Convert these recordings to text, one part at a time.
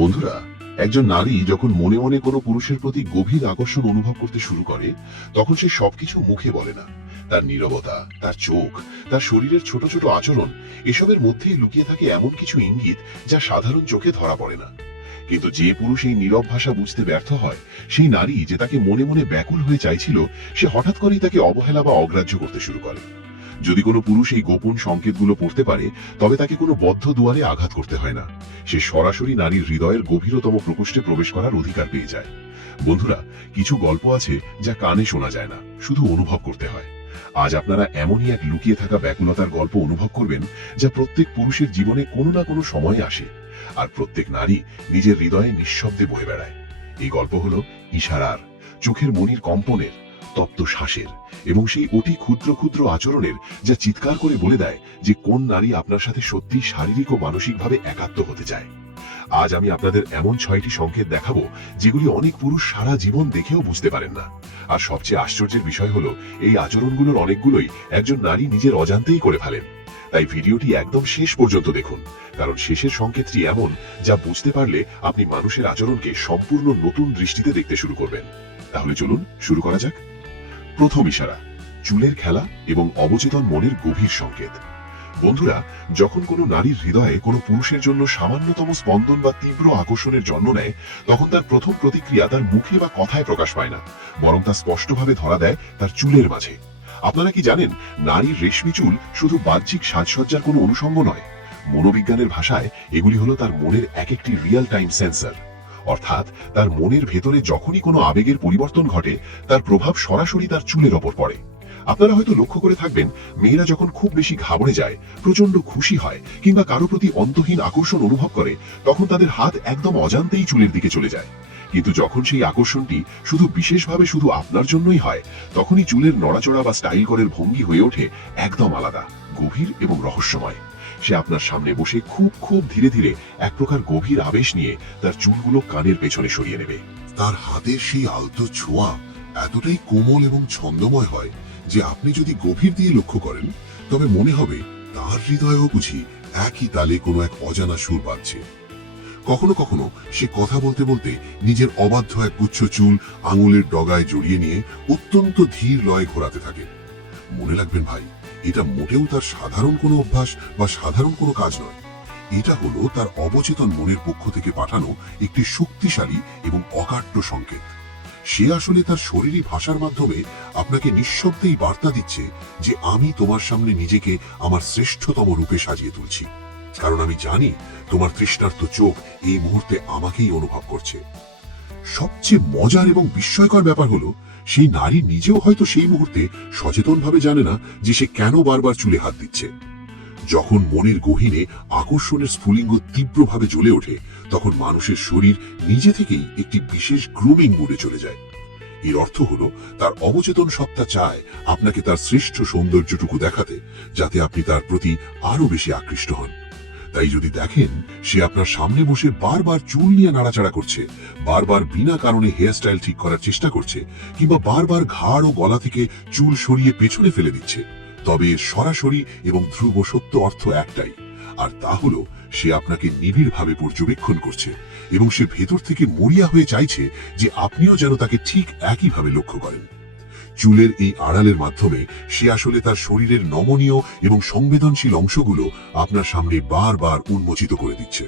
বন্ধুরা, একজন নারী যখন মনে মনে কোনো পুরুষের প্রতি গভীর আকর্ষণ অনুভব করতে শুরু করে, তখন সে সবকিছু মুখে বলে না। তার নীরবতা, তার চোখ, তার শরীরের ছোট ছোট আচরণ, এসবের মধ্যেই লুকিয়ে থাকে এমন কিছু ইঙ্গিত যা সাধারণ চোখে ধরা পড়ে না। কিন্তু যে পুরুষ এই নীরব ভাষা বুঝতে ব্যর্থ হয়, সেই নারী যে তাকে মনে মনে ব্যাকুল হয়ে চাইছিল, সে হঠাৎ করেই তাকে অবহেলা বা অগ্রাহ্য করতে শুরু করে। যদি কোনো পুরুষ এই গোপন সংকেতগুলো পড়তে পারে, তবে তাকে কোনো বদ্ধ দুয়ারে আঘাত করতে হয় না। সে সরাসরি নারীর হৃদয়ের গভীরতম প্রকোষ্ঠে প্রবেশ করার অধিকার পেয়ে যায়। বন্ধুরা, কিছু গল্প আছে যা কানে শোনা যায় না, শুধু অনুভব করতে হয়। আজ আপনারা এমনই এক লুকিয়ে থাকা ব্যাকুলতার গল্প অনুভব করবেন, যা প্রত্যেক পুরুষের জীবনে কোনো না কোনো সময়ে আসে, আর প্রত্যেক নারী নিজের হৃদয়ে নিঃশব্দে বয়ে বেড়ায়। এই গল্প হলো ইশারার, চোখের মনির কম্পনের, তপ্ত শ্বাসের এবং সেই অতি ক্ষুদ্র ক্ষুদ্র আচরণের, যা চিৎকার করে বলে দেয় যে কোন নারী আপনার সাথে সত্যি শারীরিক ও মানসিকভাবে একাত্ম হতে চায়। আজ আমি আপনাদের এমন 6টি সংকেত দেখাবো, যেগুলি অনেক পুরুষ সারা জীবন দেখেও বুঝতে পারেন না। আর সবচেয়ে আশ্চর্যের বিষয় হলো, এই আচরণগুলোর অনেকগুলোই একজন নারী নিজের অজান্তেই করে ফেলেন। তাই ভিডিওটি একদম শেষ পর্যন্ত দেখুন, কারণ শেষের সংকেতটি এমন, যা বুঝতে পারলে আপনি মানুষের আচরণকে সম্পূর্ণ নতুন দৃষ্টিতে দেখতে শুরু করবেন। তাহলে চলুন শুরু করা যাক। প্রথম ইশারা, চুলের খেলা এবং অবচেতন মনের গভীর সংকেত। বন্ধুরা, যখন কোনো নারীর হৃদয়ে কোনো পুরুষের জন্য সামান্যতম স্পন্দন বা তীব্র আকর্ষণের জন্ম নেয়, তখন তার প্রথম প্রতিক্রিয়া তার মুখে বা কথায় প্রকাশ পায় না, বরং তা স্পষ্টভাবে ধরা দেয় তার চুলের মাঝে। আপনারা কি জানেন, নারীর রেশমি চুল শুধু বাহ্যিক সাজসজ্জার কোনো অনুষঙ্গ নয়। মনোবিজ্ঞানের ভাষায় এগুলি হলো তার মনের এক একটি রিয়েল টাইম সেন্সর। অর্থাৎ তার মনের ভেতরে যখনই কোনো আবেগের পরিবর্তন ঘটে, তার প্রভাব সরাসরি তার চুলের ওপর পড়ে। আপনারা হয়তো লক্ষ্য করে থাকবেন, মেয়েরা যখন খুব বেশি ঘাবড়ে যায়, প্রচন্ড খুশি হয় কিংবা কারো প্রতি অন্তহীন আকর্ষণ অনুভব করে, তখন তাদের হাত একদম অজান্তেই চুলের দিকে চলে যায়। কিন্তু যখন সেই আকর্ষণটি শুধু বিশেষভাবে শুধু আপনার জন্যই হয়, তখনই চুলের নড়াচড়া বা স্টাইল করার ভঙ্গি হয়ে ওঠে একদম আলাদা, গভীর এবং রহস্যময়। সে আপনার সামনে বসে খুব খুব ধীরে ধীরে এক প্রকার গভীর আবেশ নিয়ে তার চুলগুলো কানের পেছনে সরিয়ে নেবে। তার হাতের সেই আলতো ছোঁয়া এতটাই কোমল এবং ছন্দময় হয় যে আপনি যদি গভীর দিয়ে লক্ষ্য করেন, তবে মনে হবে তার হৃদয়েও বুঝি একই তালে কোনো এক অজানা সুর বাজছে। কখনো কখনো সে কথা বলতে বলতে নিজের অবাধ্য এক গুচ্ছ চুল আঙুলের ডগায় জড়িয়ে নিয়ে অত্যন্ত ধীর লয়ে ঘোরাতে থাকে। মনে রাখবেন ভাই, এটা মোটেও তার সাধারণ কোনো অভ্যাস বা সাধারণ কোনো কাজ নয়। এটা হলো তার অবচেতন মনের পক্ষ থেকে পাঠানো একটি শক্তিশালী এবং অকাট্য সংকেত। সে আসলে তার শরীরী ভাষার মাধ্যমে আপনাকে নিঃশব্দেই বার্তা দিচ্ছে যে আমি তোমার সামনে নিজেকে আমার শ্রেষ্ঠতম রূপে সাজিয়ে তুলছি, কারণ আমি জানি তোমার তৃষ্ণার্ত চোখ এই মুহূর্তে আমাকেই অনুভব করছে। সবচেয়ে মজার এবং বিস্ময়কর ব্যাপার হলো, সেই নারী নিজেও হয়তো সেই মুহূর্তে সচেতনভাবে জানে না যে সে কেন বারবার চুলে হাত দিচ্ছে। যখন মনের গহীনে আকর্ষণের স্ফুলিঙ্গ তীব্রভাবে জ্বলে ওঠে, তখন মানুষের শরীর নিজে থেকেই একটি বিশেষ গ্রুমিং মুডে চলে যায়। এর অর্থ হলো, তার অবচেতন সত্তা চায় আপনাকে তার শ্রেষ্ঠ সৌন্দর্যটুকু দেখাতে, যাতে আপনি তার প্রতি আরো বেশি আকৃষ্ট হন। তাই যদি দেখেন সে আপনার সামনে বসে বারবার চুল নিয়ে নাড়াচাড়া করছে, বারবার বিনা কারণে হেয়ার স্টাইল ঠিক করার চেষ্টা করছে, কিংবা বারবার ঘাড় ও গলা থেকে চুল সরিয়ে পেছনে ফেলে দিচ্ছে, তবে এর সরাসরি এবং ধ্রুব সত্য অর্থ একটাই, আর তা হলো সে আপনাকে নিবিড়ভাবে পর্যবেক্ষণ করছে এবং সে ভেতর থেকে মরিয়া হয়ে চাইছে যে আপনিও যেন তাকে ঠিক একইভাবে লক্ষ্য করেন। চুলের এই আড়ালের মাধ্যমে সে আসলে তার শরীরের নমনীয় এবং সংবেদনশীল অংশগুলো আপনার সামনে বারবার উন্মোচিত করে দিচ্ছে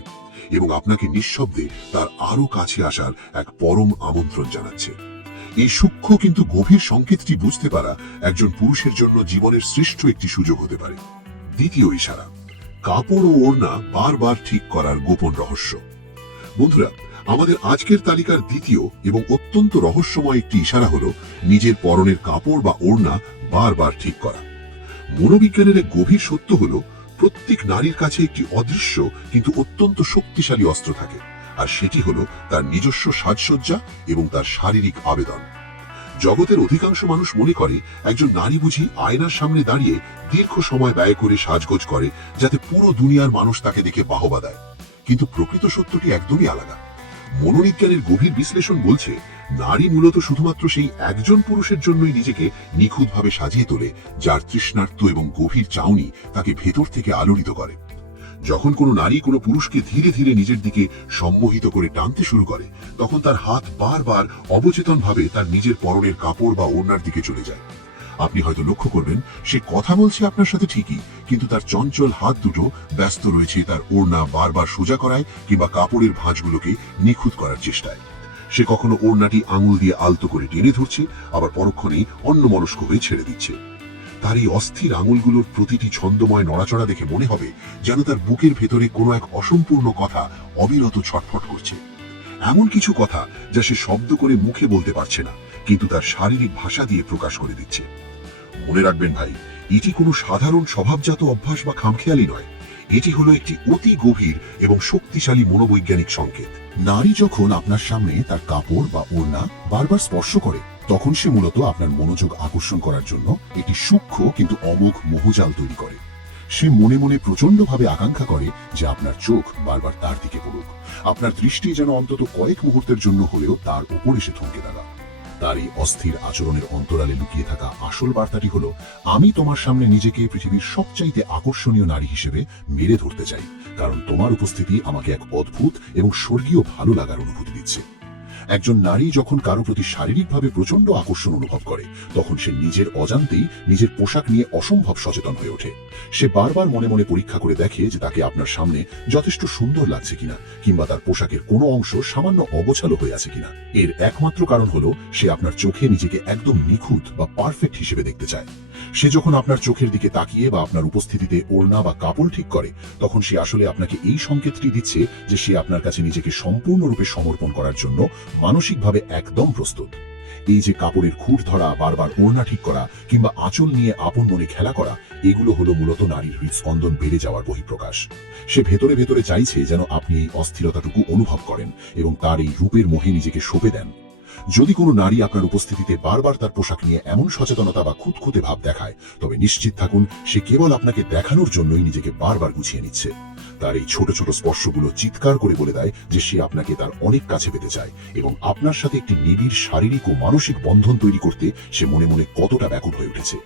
এবং আপনাকে নিঃশব্দে তার আরো কাছে আসার এক পরম আমন্ত্রণ জানাচ্ছে। এই সূক্ষ্ম কিন্তু গভীর সংকেতটি বুঝতে পারা একজন পুরুষের জন্য জীবনের শ্রেষ্ঠ একটি সুযোগ হতে পারে। দ্বিতীয় ইশারা, কাপড় ও ওড়না বারবার ঠিক করার গোপন রহস্য। বন্ধুরা, আমাদের আজকের তালিকার দ্বিতীয় এবং অত্যন্ত রহস্যময় একটি ইশারা হলো নিজের পরনের কাপড় বা ওড়না বারবার ঠিক করা। মনোবিজ্ঞানের এক গভীর সত্য হলো, প্রত্যেক নারীর কাছে একটি অদৃশ্য কিন্তু অত্যন্ত শক্তিশালী অস্ত্র থাকে, আর সেটি হলো তার নিজস্ব সাজসজ্জা এবং তার শারীরিক আবেদন। জগতের অধিকাংশ মানুষ মনে করে একজন নারী বুঝি আয়নার সামনে দাঁড়িয়ে দীর্ঘ সময় ব্যয় করে সাজগোজ করে, যাতে পুরো দুনিয়ার মানুষ তাকে দেখে বাহবা দেয়। কিন্তু প্রকৃত সত্যটি একদমই আলাদা। মনোবিজ্ঞানের গভীর বিশ্লেষণ বলছে, নারী মূলত শুধুমাত্র সেই একজন পুরুষের জন্যই নিজেকে নিখুঁতভাবে সাজিয়ে তোলে, যার তৃষ্ণার্ত এবং গভীর চাউনি তাকে ভেতর থেকে আলোড়িত করে। যখন কোনো নারী কোনো পুরুষকে ধীরে ধীরে নিজের দিকে সম্মোহিত করে টানতে শুরু করে, তখন তার হাত বারবার অবচেতনভাবে তার নিজের পরনের কাপড় বা ওড়নার দিকে চলে যায়। আপনি হয়তো লক্ষ্য করবেন সে কথা বলছে আপনার সাথে ঠিকই, কিন্তু তার চঞ্চল হাত দুটো ব্যস্ত রয়েছে তার ওড়না বারবার সোজা করায় কিংবা কাপড়ের ভাঁজগুলোকে নিখুঁত করার চেষ্টায়। সে কখনো ওড়নাটি আঙুল দিয়ে আলতো করে টেনে ধরছে, আবার পরক্ষণেই অন্যমনস্ক হয়ে ছেড়ে দিচ্ছে। তার এই অস্থির আঙুলগুলোর প্রতিটি ছন্দময় নড়াচড়া দেখে মনে হবে যেন তার বুকের ভেতরে কোনো এক অসম্পূর্ণ কথা অবিরত ছটফট করছে। এমন কিছু কথা যা সে শব্দ করে মুখে বলতে পারছে না, কিন্তু তার শারীরিক ভাষা দিয়ে প্রকাশ করে দিচ্ছে। মনে রাখবেন ভাই, এটি কোনো সাধারণ স্বভাবজাত অভ্যাস বা খামখেয়ালি নয়। এটি হলো একটি অতি গভীর এবং শক্তিশালী মনোবৈজ্ঞানিক সংকেত। নারী যখন আপনার সামনে তার কাপড় বা ওড়না বারবার স্পর্শ করে, তখন সে মূলত আপনার মনোযোগ আকর্ষণ করার জন্য একটি সূক্ষ্ম কিন্তু অমোঘ মোহজাল তৈরি করে। সে মনে মনে প্রচন্ডভাবে আকাঙ্ক্ষা করে যে আপনার চোখ বারবার তার দিকে পড়ুক, আপনার দৃষ্টি যেন অন্তত কয়েক মুহূর্তের জন্য হলেও তার উপর এসে থমকে দাঁড়া। তার এই অস্থির আচরণের অন্তরালে লুকিয়ে থাকা আসল বার্তাটি হলো, আমি তোমার সামনে নিজেকে পৃথিবীর সবচাইতে আকর্ষণীয় নারী হিসেবে মেরে ধরতে চাই, কারণ তোমার উপস্থিতি আমাকে এক অদ্ভুত এবং স্বর্গীয় ভালো লাগার অনুভূতি দিচ্ছে। একজন নারী যখন কারো প্রতি শারীরিকভাবে প্রচন্ড আকর্ষণ অনুভব করে, তখন সে নিজের অজান্তেই নিজের পোশাক নিয়ে অসম্ভব সচেতন হয়ে ওঠে। সে বারবার মনে মনে পরীক্ষা করে দেখে যে তাকে আপনার সামনে যথেষ্ট সুন্দর লাগছে কিনা, কিংবা তার পোশাকের কোনো অংশ সামান্য অগোছালো হয়ে আছে কিনা। এর একমাত্র কারণ হলো সে আপনার চোখে নিজেকে একদম নিখুঁত বা পারফেক্ট হিসেবে দেখতে চায়। সে যখন আপনার চোখের দিকে তাকিয়ে বা আপনার উপস্থিতিতে ওড়না বা কাপড় ঠিক করে, তখন সে আসলে আপনাকে এই সংকেতটি দিচ্ছে যে সে আপনার কাছে নিজেকে সম্পূর্ণরূপে সমর্পণ করার জন্য মানসিকভাবে একদম প্রস্তুত। এই যে কাপড়ের খুঁট ধরা, বারবার ওড়না ঠিক করা কিংবা আঁচল নিয়ে আপন মনে খেলা করা, এগুলো হলো মূলত নারীর হৃদস্পন্দন বেড়ে যাওয়ার বহিঃপ্রকাশ। সে ভেতরে ভেতরে চাইছে যেন আপনি এই অস্থিরতাটুকু অনুভব করেন এবং তার এই রূপের মোহে নিজেকে সঁপে দেন। যদি কোনো নারী আপনার উপস্থিতিতে বারবার তার পোশাক নিয়ে এমন সচেতনতা বা খুঁতখুঁতে ভাব দেখায়, তবে নিশ্চিত থাকুন সে কেবল আপনাকে দেখানোর জন্যই নিজেকে বারবার গুছিয়ে নিচ্ছে। তার এই ছোট ছোট স্পর্শগুলো চিৎকার করে বলে দেয় যে সে আপনাকে তার অনেক কাছে পেতে চায় এবং আপনার সাথে একটি নিবিড় শারীরিক ও মানসিক বন্ধন তৈরি করতে সে মনে মনে কতটা ব্যাকুল হয়ে উঠেছে।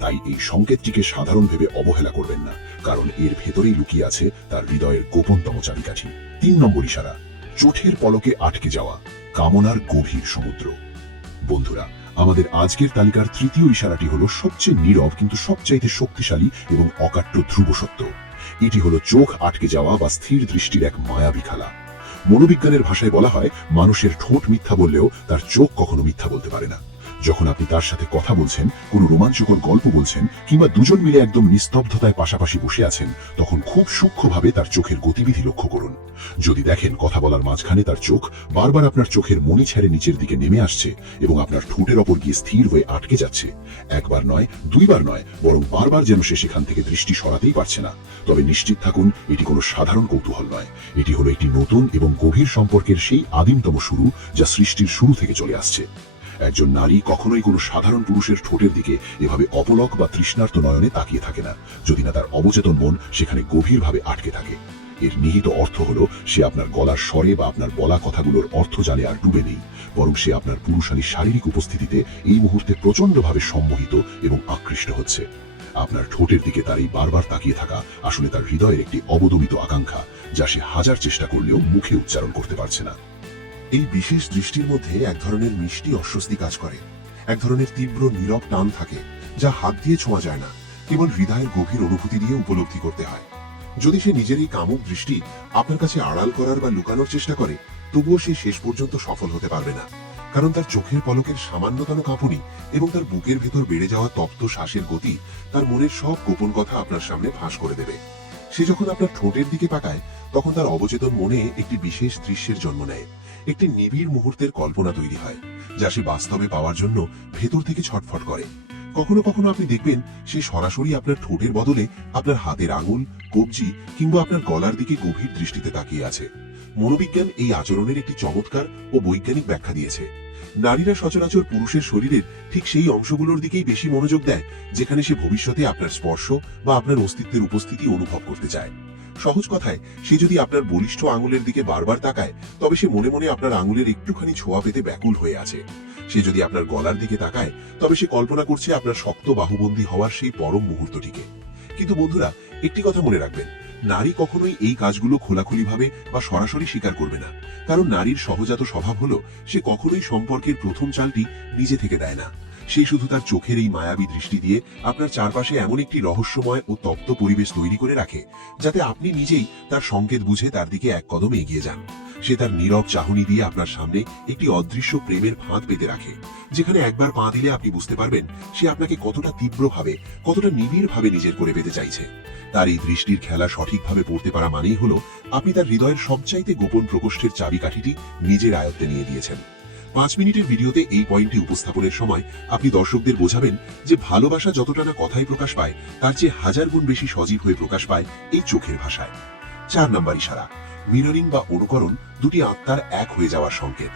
তাই এই সংকেতটিকে সাধারণ ভেবে অবহেলা করবেন না, কারণ এর ভেতরেই লুকিয়ে আছে তার হৃদয়ের গোপনতম চাবিকাঠি। ৩ নম্বর ইশারা, চোখের পলকে আটকে যাওয়া, কামনার গভীর সমুদ্র। বন্ধুরা, আমাদের আজকের তালিকার তৃতীয় ইশারাটি হলো সবচেয়ে নীরব কিন্তু সবচাইতে শক্তিশালী এবং অকাট্য ধ্রুব সত্য। এটি হলো চোখ আটকে যাওয়া বা স্থির দৃষ্টির এক মায়াবী খেলা। মনোবিজ্ঞানের ভাষায় বলা হয়, মানুষের ঠোঁট মিথ্যা বললেও তার চোখ কখনো মিথ্যা বলতে পারে না। যখন আপনি তার সাথে কথা বলছেন, কোনো রোমাঞ্চকর গল্প বলছেন কিংবা দুজন মিলে একদম নিস্তব্ধতায় পাশাপাশি বসে আছেন, তখন খুব সূক্ষ্মভাবে তার চোখের গতিবিধি লক্ষ্য করুন। যদি দেখেন কথা বলার মাঝখানে তার চোখ বারবার আপনার চোখের মনি ছেড়ে নিচের দিকে নেমে আসছে এবং আপনার ঠোঁটের ওপর গিয়ে স্থির হয়ে আটকে যাচ্ছে, একবার নয়, দুইবার নয়, বরং বারবার যেন সে সেখান থেকে দৃষ্টি সরাতেই পারছে না, তবে নিশ্চিত থাকুন এটি কোনো সাধারণ কৌতূহল নয়। এটি হলো একটি নতুন এবং গভীর সম্পর্কের সেই আদিমতম শুরু যা সৃষ্টির শুরু থেকে চলে আসছে। একজন নারী কখনোই কোনো সাধারণ পুরুষের ঠোঁটের দিকে এভাবে অপলক বা তৃষ্ণার্ত নয়নে তাকিয়ে থাকে না, যদি না তার অবচেতন মন সেখানে গভীরভাবে আটকে থাকে। এর নিহিত অর্থ হলো সে আপনার গলার স্বরে বা আপনার বলা কথাগুলোর অর্থ জানে আর ডুবে নেই, বরং সে আপনার পুরুষালী শারীরিক উপস্থিতিতে এই মুহূর্তে প্রচন্ডভাবে সম্মোহিত এবং আকৃষ্ট হচ্ছে। আপনার ঠোঁটের দিকে তার এই বারবার তাকিয়ে থাকা আসলে তার হৃদয়ের একটি অবদমিত আকাঙ্ক্ষা, যা সে হাজার চেষ্টা করলেও মুখে উচ্চারণ করতে পারছে না। এই বিশেষ দৃষ্টির মধ্যে এক ধরনের মিষ্টি অস্বস্তি কাজ করে, এক ধরনের তীব্র নীরব টান থাকে, যা হাত দিয়ে ছোঁয়া যায় না, কেবল হৃদয়ের গভীর অনুভূতি দিয়ে উপলব্ধি করতে হয়। যদি সে নিজের এই কামুক দৃষ্টি আপনার কাছে আড়াল করার বা লুকানোর চেষ্টা করে, তবুও সে শেষ পর্যন্ত সফল হতে পারবে না, কারণ তার চোখের পলকের সামান্যতম কাঁপুনি এবং তার বুকের ভেতর বেড়ে যাওয়া তপ্ত শ্বাসের গতি তার মনের সব গোপন কথা আপনার সামনে ফাঁস করে দেবে। সে যখন আপনার ঠোঁটের দিকে তাকায়, তখন তার অবচেতন মনে একটি বিশেষ দৃশ্যের জন্ম নেয়, একটি নিবিড় মুহূর্তের কল্পনা তৈরি হয়, যা সে বাস্তবে পাওয়ার জন্য ভেতর থেকে ছটফট করে। কখনো কখনো আপনি দেখবেন সে সরাসরি আপনার ঠোঁটের বদলে আপনার হাতের আঙুল, কবজি কিংবা আপনার গলার দিকে গভীর দৃষ্টিতে তাকিয়ে আছে। মনোবিজ্ঞান এই আচরণের একটি চমৎকার ও বৈজ্ঞানিক ব্যাখ্যা দিয়েছে। নারীরা সচরাচর পুরুষের শরীরের ঠিক সেই অংশগুলোর দিকেই বেশি মনোযোগ দেয় যেখানে সে ভবিষ্যতে আপনার স্পর্শ বা আপনার অস্তিত্বের উপস্থিতি অনুভব করতে চায়। সহজ কথায়, সে যদি আপনার বলিষ্ঠ আঙুলের দিকে বারবার তাকায়, তবে সে মনে মনে আপনার আঙুলের একটুখানি ছোঁয়া পেতে ব্যাকুল হয়ে আছে। সে যদি আপনার গলার দিকে তাকায়, তবে সে কল্পনা করছে আপনার শক্ত বাহুবন্দী হওয়ার সেই পরম মুহূর্তটিকে। কিন্তু বন্ধুরা, একটি কথা মনে রাখবেন, নারী কখনোই এই কাজগুলো খোলাখুলিভাবে বা সরাসরি স্বীকার করবে না, কারণ নারীর সহজাত স্বভাব হলো সে কখনোই সম্পর্কের প্রথম চালটি নিজে থেকে দেয় না। সে শুধু তার চোখের এই মায়াবী দৃষ্টি দিয়ে আপনার চারপাশে এমন একটি রহস্যময় ও তপ্ত পরিবেশ তৈরি করে রাখে, যাতে আপনি নিজেই তার সংকেত বুঝে তার দিকে এক কদম এগিয়ে যান। সে তার নীরব চাহনি দিয়ে আপনার সামনে একটি অদৃশ্য প্রেমের ফাঁদ পেতে রাখে, যেখানে একবার পা দিলে আপনি বুঝতে পারবেন সে আপনাকে কতটা তীব্রভাবে, কতটা নিবিড়ভাবে নিজের করে পেতে চাইছে। তার এই দৃষ্টির খেলা সঠিকভাবে পড়তে পারা মানেই হলো আপনি তার হৃদয়ের সবচাইতে গোপন প্রকোষ্ঠের চাবিকাঠিটি নিজের আয়ত্তে নিয়ে দিয়েছেন। 5 মিনিটের ভিডিওতে এই পয়েন্টটি উপস্থাপনের সময় আপনি দর্শকদের বোঝাবেন যে ভালোবাসা যতটা না কথায় প্রকাশ পায়, তার চেয়ে 1000 গুণ বেশি সজীব হয়ে প্রকাশ পায় এই চোখের ভাষায়। 4 নম্বর ইশারা, মিররিং বা অনুকরণ দুটি আত্মার এক হয়ে যাওয়ার সংকেত।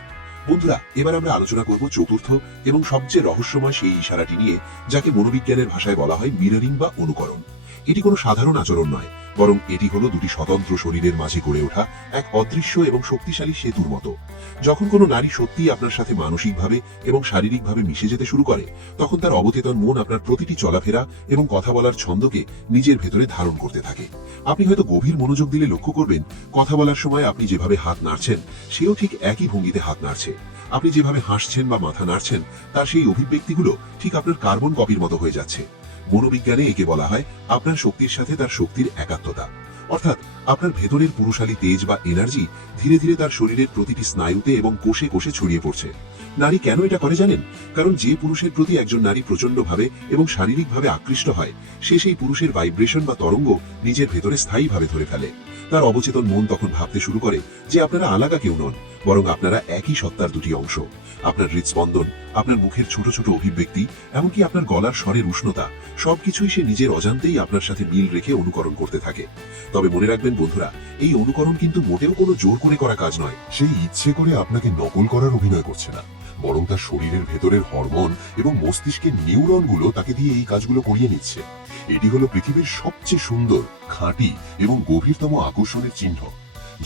বন্ধুরা, এবার আমরা আলোচনা করব চতুর্থ এবং সবচেয়ে রহস্যময় সেই ইশারাটি নিয়ে, যাকে মনোবিজ্ঞানের ভাষায় বলা হয় মিররিং বা অনুকরণ। এটি কোনো সাধারণ আচরণ নয়, বরং এটি হলো দুটি স্বতন্ত্র শরীরের মাঝে গড়ে ওঠা এক অদৃশ্য এবং শক্তিশালী সেতুর মতো। যখন কোনো নারী সত্যিই আপনার সাথে মানসিকভাবে এবং শারীরিকভাবে মিশে যেতে শুরু করে, তখন তার অবচেতন মন আপনার প্রতিটি চলাফেরা এবং কথা বলার ছন্দকে নিজের ভেতরে ধারণ করতে থাকে। আপনি হয়তো গভীর মনোযোগ দিলে লক্ষ্য করবেন, কথা বলার সময় আপনি যেভাবে হাত নাড়ছেন, সেও ঠিক একই ভঙ্গিতে হাত নাড়ছে। আপনি যেভাবে হাসছেন বা মাথা নাড়ছেন, তার সেই অভিব্যক্তিগুলো ঠিক আপনার কার্বন কপির মতো হয়ে যাচ্ছে। মনোবিজ্ঞানে একে বলা হয় আপনার শক্তির সাথে তার শক্তির একাত্মতা। অর্থাৎ আপনার ভেতরের পুরুষালী তেজ বা এনার্জি ধীরে ধীরে তার শরীরের প্রতিটি স্নায়ুতে এবং কোষে কোষে ছড়িয়ে পড়ছে। নারী কেন এটা করে জানেন? কারণ যে পুরুষের প্রতি একজন নারী প্রচন্ডভাবে এবং শারীরিকভাবে আকৃষ্ট হয়, সে সেই পুরুষের ভাইব্রেশন বা তরঙ্গ নিজের ভেতরে স্থায়ীভাবে ধরে ফেলে। তার অবচেতন মন তখন ভাবতে শুরু করে যে আপনারা আলাদা কেউ নন, বরং আপনারা একই সত্তার দুটি অংশ। আপনার হৃদস্পন্দন, আপনার মুখের ছোট ছোট অভিব্যক্তি, এমনকি আপনার গলার স্বরের উষ্ণতা, সবকিছুই সে নিজের অজান্তেই আপনার সাথে মিল রেখে অনুকরণ করতে থাকে। তবে মনে রাখবেন বন্ধুরা, এই অনুকরণ কিন্তু মোটেও কোনো জোর করে করা কাজ নয়। সেই ইচ্ছে করে আপনাকে নকল করার অভিনয় করছে না, বরং তার শরীরের ভেতরের হরমোন এবং মস্তিষ্কের নিউরনগুলো তাকে দিয়ে এই কাজগুলো করিয়ে নিচ্ছে। এটি হলো পৃথিবীর সবচেয়ে সুন্দর, খাঁটি এবং গভীরতম আকর্ষণের চিহ্ন।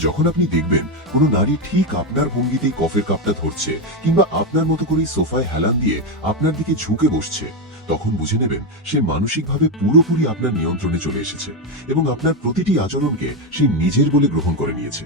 যখন আপনি দেখবেন কোনো নারী ঠিক আপনার ভঙ্গিতেই কফের কাপটা ধরছে, কিংবা আপনার মতো করেই সোফায় হেলান দিয়ে আপনার দিকে ঝুঁকে বসছে, তখন বুঝে নেবেন সে মানসিকভাবে পুরোপুরি আপনার নিয়ন্ত্রণে চলে এসেছে এবং আপনার প্রতিটি আচরণকে সে নিজের বলে গ্রহণ করে নিয়েছে।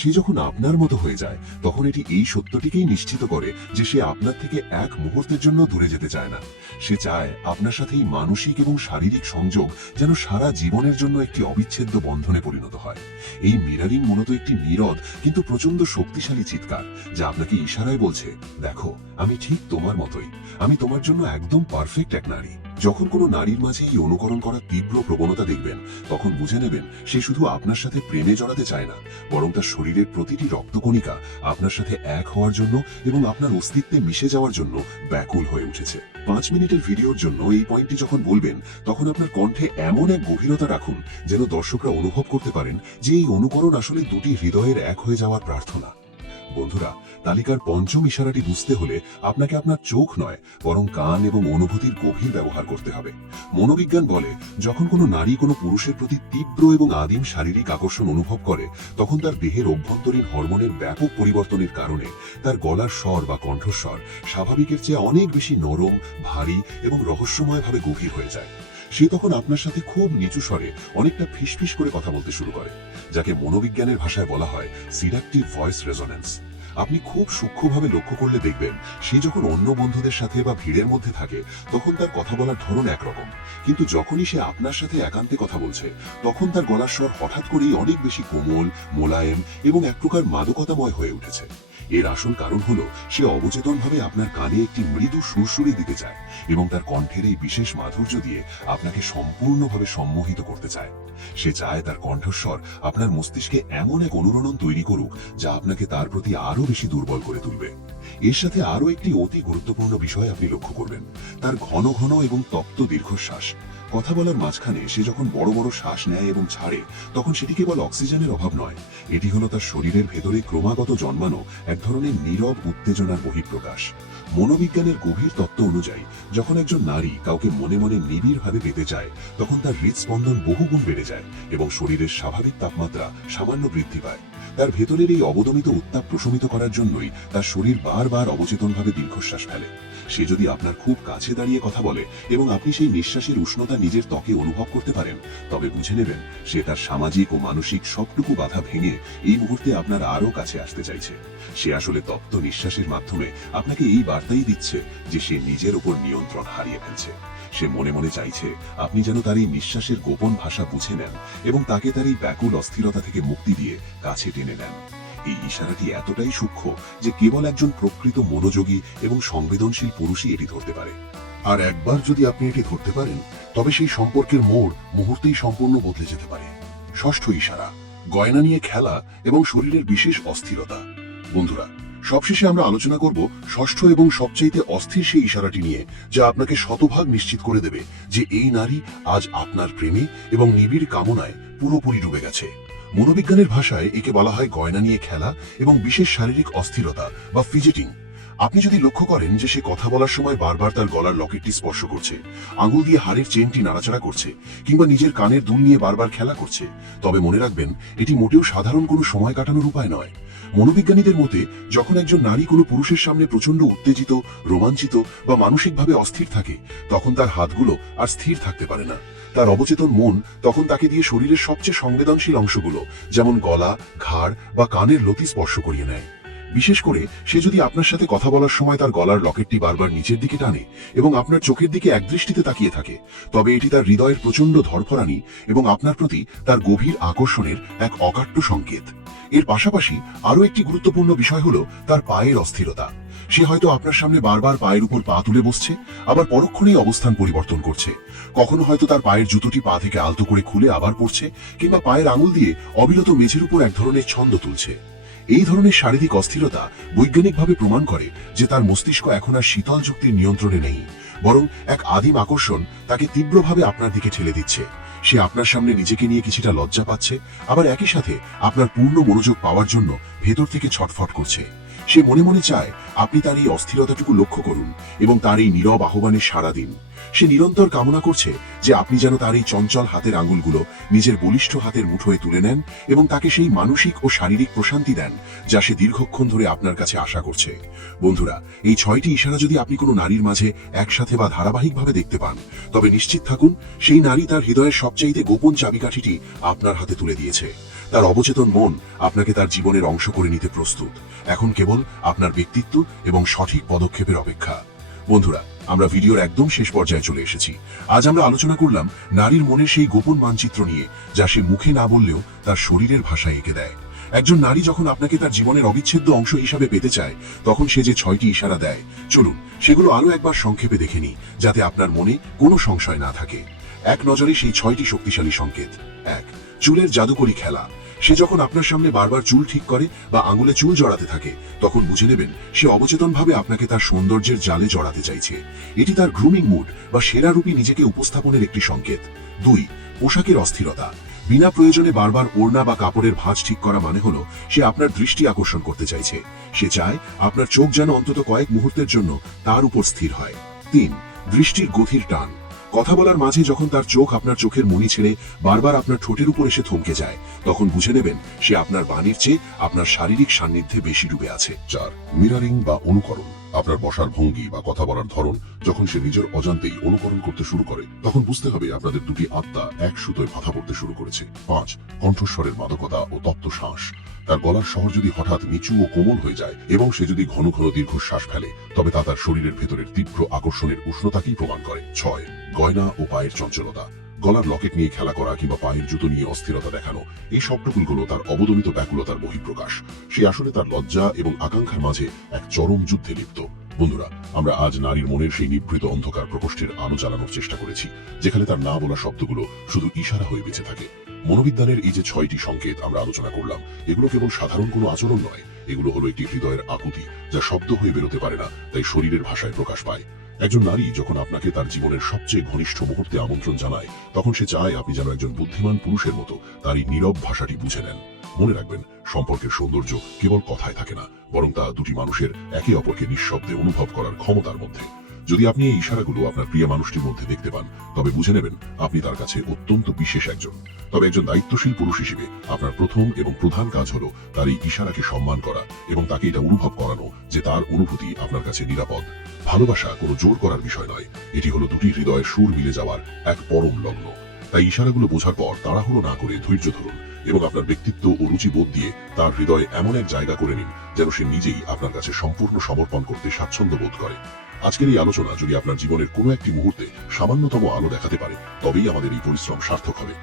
সে যখন আপনার মতো হয়ে যায়, তখন এটি এই সত্যটিকেই নিশ্চিত করে যে সে আপনার থেকে এক মুহূর্তের জন্য দূরে যেতে চায় না। সে চায় আপনার সাথে এই মানসিক এবং শারীরিক সংযোগ যেন সারা জীবনের জন্য একটি অবিচ্ছেদ্য বন্ধনে পরিণত হয়। এই মিররিং মূলত একটি নীরব কিন্তু প্রচন্ড শক্তিশালী চিৎকার, যা আপনাকে ইশারায় বলছে, দেখো আমি ঠিক তোমার মতোই, আমি তোমার জন্য একদম পারফেক্ট এক নারী। যখন কোনো নারীর মাঝে এই অনুকরণ করার তীব্র প্রবণতা দেখবেন, তখন বুঝে নেবেন সে শুধু আপনার সাথে প্রেমে জড়াতে চায় না, বরং তার শরীরের প্রতিটি রক্তকণিকা আপনার সাথে এক হওয়ার জন্য এবং আপনার অস্তিত্বে মিশে যাওয়ার জন্য ব্যাকুল হয়ে উঠেছে। 5 মিনিটের ভিডিওর জন্য এই পয়েন্টটি যখন বলবেন, তখন আপনার কণ্ঠে এমন এক গভীরতা রাখুন যেন দর্শকরা অনুভব করতে পারেন যে এই অনুকরণ আসলে দুটি হৃদয়ের এক হয়ে যাওয়ার প্রার্থনা। বন্ধুরা, তালিকার পঞ্চম ইশারাটি বুঝতে হলে আপনাকে আপনার চোখ নয়, বরং কান এবং অনুভূতির গভীর ব্যবহার করতে হবে। মনোবিজ্ঞান বলে, যখন কোনো নারী কোনো পুরুষের প্রতি তীব্র এবং আদিম শারীরিক আকর্ষণ অনুভব করে, তখন তার দেহের অভ্যন্তরীণ হরমোনের ব্যাপক পরিবর্তনের কারণে তার গলার স্বর বা কণ্ঠস্বর স্বাভাবিকের চেয়ে অনেক বেশি নরম, ভারী এবং রহস্যময়ভাবে গভীর হয়ে যায়। সে তখন আপনার সাথে খুব নিচু স্বরে অনেকটা ফিসফিস করে কথা বলতে শুরু করে, যাকে মনোবিজ্ঞানের ভাষায় বলা হয় সিডাকটিভ ভয়েস রেজোন্যান্স। আপনি খুব সূক্ষ্মভাবে লক্ষ্য করলে দেখবেন, সে যখন অন্য বন্ধুদের সাথে বা ভিড়ের মধ্যে থাকে, তখন তার কথা বলার ধরন একরকম, কিন্তু যখনই সে আপনার সাথে একান্তে কথা বলছে, তখন তার গলার স্বর হঠাৎ করেই অনেক বেশি কোমল, মোলায়েম এবং এক প্রকার মাদকতাময় হয়ে উঠেছে। এর আসল কারণ হলো সে অবচেতনভাবে আপনার কানে একটি মৃদু সুরসুরি দিতে চায় এবং তার কণ্ঠের এই বিশেষ মাধুর্য দিয়ে আপনাকে সম্পূর্ণভাবে সম্মোহিত করতে চায়। সে চায় তার কণ্ঠস্বর আপনার মস্তিষ্কে এমন এক অনুরণন তৈরি করুক, যা আপনাকে তার প্রতি আরো বেশি দুর্বল করে তুলবে। এর সাথে আরো একটি অতি গুরুত্বপূর্ণ বিষয় আপনি লক্ষ্য করবেন, তার ঘন ঘন এবং তপ্ত দীর্ঘশ্বাস। কথা বলার মাঝখানে সে যখন বড় বড় শ্বাস নেয় এবং ছাড়ে, তখন সেটি কেবল অক্সিজেনের অভাব নয়, এটি হলো তার শরীরের ভেতরে ক্রমাগত জন্মানো এক ধরনের নীরব উত্তেজনার বহিঃপ্রকাশ। মনোবিজ্ঞানের গভীর তত্ত্ব অনুযায়ী, যখন একজন নারী কাউকে মনে মনে নিবিড়ভাবে পেতে চায়, তখন তার হৃদস্পন্দন বহুগুণ বেড়ে যায় এবং শরীরের স্বাভাবিক তাপমাত্রা সামান্য বৃদ্ধি পায়। তার ভেতরের এই অবদমিত উত্তাপ প্রশমিত করার জন্যই তার শরীর বারবার অবচেতনভাবে দীর্ঘশ্বাস ফেলে। সে যদি আপনার খুব কাছে দাঁড়িয়ে কথা বলে এবং আপনি সেই নিঃশ্বাসের উষ্ণতা নিজের ত্বকে অনুভব করতে পারেন, তবে বুঝে নেবেন সে তার সামাজিক ও মানসিক সবটুকু বাধা ভেঙে এই মুহূর্তে আপনার আরও কাছে আসতে চাইছে। সে আসলে তপ্ত নিঃশ্বাসের মাধ্যমে আপনাকে এই বার্তাই দিচ্ছে যে সে নিজের উপর নিয়ন্ত্রণ হারিয়ে ফেলছে। সে মনে মনে চাইছে আপনি যেন তার এই নিঃশ্বাসের গোপন ভাষা বুঝে নেন এবং তাকে তার এই ব্যাকুল অস্থিরতা থেকে মুক্তি দিয়ে কাছে টেনে নেন। এই ইশারাটি এতটাই সূক্ষ্ম যে কেবল একজন প্রকৃত মনোযোগী এবং সংবেদনশীল পুরুষই এটি ধরতে পারে। আর একবার যদি আপনি এটি ধরতে পারেন, তবে সেই সম্পর্কের মোড় মুহূর্তেই সম্পূর্ণ বদলে যেতে পারে। ষষ্ঠ ইশারা, গয়না নিয়ে খেলা এবং শরীরের বিশেষ অস্থিরতা। বন্ধুরা, সবশেষে আমরা আলোচনা করব ষষ্ঠ এবং সবচাইতে অস্থির সেই ইশারাটি নিয়ে, যা আপনাকে শতভাগ নিশ্চিত করে দেবে যে এই নারী আজ আপনার প্রেমে এবং নিবিড় কামনায় পুরোপুরি ডুবে গেছে। মনোবিজ্ঞানের ভাষায় একে বলা হয় গয়না নিয়ে খেলা এবং বিশেষ শারীরিক অস্থিরতা বা ফিজেটিং। আপনি যদি লক্ষ্য করেন যে সে কথা বলার সময় বারবার তার গলার লকেটটি স্পর্শ করছে, আঙুল দিয়ে হাড়ের চেনটি নাড়াচাড়া করছে, কিংবা নিজের কানের দুল নিয়ে বারবার খেলা করছে, তবে মনে রাখবেন এটি মোটেও সাধারণ কোনো সময় কাটানোর উপায় নয়। মনোবিজ্ঞানীদের মতে, যখন একজন নারী কোনো পুরুষের সামনে প্রচন্ড উত্তেজিত, রোমাঞ্চিত বা মানসিকভাবে অস্থির থাকে, তখন তার হাতগুলো আর স্থির থাকতে পারে না। তার অবচেতন মন তখন তাকে দিয়ে শরীরের সবচেয়ে সংবেদনশীল অংশগুলো, যেমন গলা, ঘাড় বা কানের লতি স্পর্শ করিয়ে নেয়। বিশেষ করে সে যদি আপনার সাথে কথা বলার সময় তার গলার লকেটটি বারবার নিচের দিকে টানে এবং আপনার চোখের দিকে একদৃষ্টিতে তাকিয়ে থাকে, তবে এটি তার হৃদয়ের প্রচন্ড ধড়ফড়ানি এবং আপনার প্রতি তার গভীর আকর্ষণের এক অকাট্য সংকেত। এর পাশাপাশি আরও একটি গুরুত্বপূর্ণ বিষয় হলো তার পায়ের অস্থিরতা। সে হয়তো আপনার সামনে বারবার পায়ের উপর পা তুলে বসছে, আবার পরক্ষণেই অবস্থান পরিবর্তন করছে। কখনো হয়তো তার পায়ের জুতোটি পা থেকে আলতো করে খুলে আবার পড়ছে, কিংবা পায়ের আঙুল দিয়ে অবিরত মেঝের উপর এক ধরনের ছন্দ তুলছে। এই ধরনের শারীরিক অস্থিরতা বৈজ্ঞানিকভাবে প্রমাণ করে যে তার মস্তিষ্ক এখন আর শীতল যুক্তির নিয়ন্ত্রণে নেই, বরং এক আদিম আকর্ষণ তাকে তীব্রভাবে আপনার দিকে ঠেলে দিচ্ছে। সে আপনার সামনে নিজেকে নিয়ে কিছুটা লজ্জা পাচ্ছে, আবার একই সাথে আপনার পূর্ণ মনোযোগ পাওয়ার জন্য ভেতর থেকে ছটফট করছে। সে মনে মনে চায় আপনি তার এই অস্থিরতাটুকু লক্ষ্য করুন এবং তার এই নীরব আহ্বানে সাড়া দিন। সে নিরন্তর কামনা করছে যে আপনি যেন তার এই চঞ্চল হাতের আঙুলগুলো নিজের বলিষ্ঠ হাতের মুঠোয় তুলে নেন এবং তাকে সেই মানসিক ও শারীরিক প্রশান্তি দেন যা সে দীর্ঘক্ষণ ধরে আপনার কাছে আশা করছে। বন্ধুরা, এই 6টি ইশারা যদি আপনি কোনো নারীর মাঝে একসাথে বা ধারাবাহিকভাবে দেখতে পান, তবে নিশ্চিত থাকুন সেই নারী তার হৃদয়ের সবচাইতে গোপন চাবিকাঠিটি আপনার হাতে তুলে দিয়েছে। তার অবচেতন মন আপনাকে তার জীবনের অংশ করে নিতে প্রস্তুত। এখন কেবল আপনার ব্যক্তিত্ব এবং সঠিক পদক্ষেপের অপেক্ষা। বন্ধুরা, আমরা ভিডিওর একদম শেষ পর্যায়ে চলে এসেছি। আজ আমরা আলোচনা করলাম নারীর মনের সেই গোপন মানচিত্র নিয়ে, যা সে মুখে না বললেও তার শরীরের ভাষায় এঁকে দেয়। একজন নারী যখন আপনাকে তার জীবনের অবিচ্ছেদ্য অংশ হিসাবে পেতে চায়, তখন সে যে 6টি ইশারা দেয়, চলুন সেগুলো আরও একবার সংক্ষেপে দেখে নিই, যাতে আপনার মনে কোনো সংশয় না থাকে। এক নজরে সেই 6টি শক্তিশালী সংকেত। 1. চুলের জাদুকরি খেলা। সে যখন আপনার সামনে বারবার চুল ঠিক করে বা আঙুলে চুল জড়াতে থাকে, তখন বুঝে নেবেন সে অবচেতনভাবে আপনাকে তার সৌন্দর্যের জালে জড়াতে চাইছে। এটি তার গ্রুমিং মুড বা সেরা রূপে নিজেকে উপস্থাপনের একটি সংকেত। 2. পোশাকের অস্থিরতা। বিনা প্রয়োজনে বারবার ওড়না বা কাপড়ের ভাঁজ ঠিক করা মানে হলো সে আপনার দৃষ্টি আকর্ষণ করতে চাইছে। সে চায় আপনার চোখ যেন অন্তত কয়েক মুহূর্তের জন্য তার উপর স্থির হয়। 3. দৃষ্টির গভীর টান। কথা বলার মাঝে যখন তার চোখ আপনার চোখের মনি ছেড়ে বারবার আপনার ঠোঁটের উপর এসে থমকে যায়, তখন বুঝে নেবেন সে আপনার বাণীর চেয়ে আপনার শারীরিক সান্নিধ্যে বেশি ডুবে আছে। 4. মিররিং বা অনুকরণ। আপনার বসার ভঙ্গি বা কথা বলার ধরন যখন সে নিজের অজান্তেই অনুকরণ করতে শুরু করে, তখন বুঝতে হবে আপনাদের দুটি আত্মা এক সুতোয় বাঁধা পড়তে শুরু করেছে। 5. কণ্ঠস্বরের মাদকতা ও তপ্ত শ্বাস। তার গলার স্বর যদি হঠাৎ নিচু ও কোমল হয়ে যায় এবং সে যদি ঘন ঘন দীর্ঘশ্বাস ফেলে, তবে তা তার শরীরের ভেতরের তীব্র আকর্ষণের উষ্ণতাকেই প্রমাণ করে। 6. গয়না ও পায়ের চঞ্চলতা। গলার লকেট নিয়ে খেলা করা কিংবা পায়ের জুতো নিয়ে অস্থিরতা দেখানো, এই সবটুকুগুলো তার অবদমিত ব্যাকুলতার বহিঃপ্রকাশ। সে আসলে তার লজ্জা এবং আকাঙ্ক্ষার মাঝে এক চরম যুদ্ধে লিপ্ত। বন্ধুরা, আমরা আজ নারীর মনের সেই নিভৃত অন্ধকার প্রকোষ্ঠের আলো জ্বালানোর চেষ্টা করেছি, যেখানে তার না বলা শব্দগুলো শুধু ইশারা হয়ে বেঁচে থাকে। মনোবিজ্ঞানের এই যে 6টি সংকেত আমরা আলোচনা করলাম, এগুলো কেবল সাধারণ কোনো আচরণ নয়, এগুলো হলো একটি হৃদয়ের আকুতি, যা শব্দ হয়ে বেরোতে পারে না, তাই শরীরের ভাষায় প্রকাশ পায়। একজন নারী যখন আপনাকে তার জীবনের সবচেয়ে ঘনিষ্ঠ মুহূর্তে আমন্ত্রণ জানায়, তখন সে চায় আপনি যেন একজন বুদ্ধিমান পুরুষের মতো তার এই নীরব ভাষাটি বুঝে নেন। মনে রাখবেন, সম্পর্কের সৌন্দর্য কেবল কথায় থাকে না, বরং তা দুটি মানুষের একে অপরকে নিঃশব্দে অনুভব করার ক্ষমতার মধ্যে। যদি আপনি এই ইশারাগুলো আপনার প্রিয় মানুষটির মধ্যে দেখতে পান, তবে বুঝে নেবেন আপনি তার কাছে অত্যন্ত বিশেষ একজন। তবে একজন দায়িত্বশীল পুরুষ হিসেবে আপনার প্রথম এবং প্রধান কাজ হলো তার এই ইশারাকে সম্মান করা এবং তাকে এটা অনুভব করানো যে তার অনুভূতি আপনার কাছে নিরাপদ। ভালোবাসা কোনো জোর করার বিষয় নয়, এটি হলো দুটি হৃদয়ের সুর মিলে যাওয়ার এক পরম লগ্ন। তাই ইশারাগুলো বোঝার পর তাড়াহুড়ো না করে ধৈর্য ধরুন এবং আপনার ব্যক্তিত্ব ও রুচিবোধ দিয়ে তার হৃদয়ে এমন এক জায়গা করে নিন যেন সে নিজেই আপনার কাছে সম্পূর্ণ সমর্পণ করতে স্বাচ্ছন্দ্য বোধ করে। আজকের এই আলোচনা যদি আপনার জীবনের কোনো একটি মুহূর্তে সামান্যতম আলো দেখাতে পারে, তবেই আমাদের এই পরিশ্রম সার্থক হবে।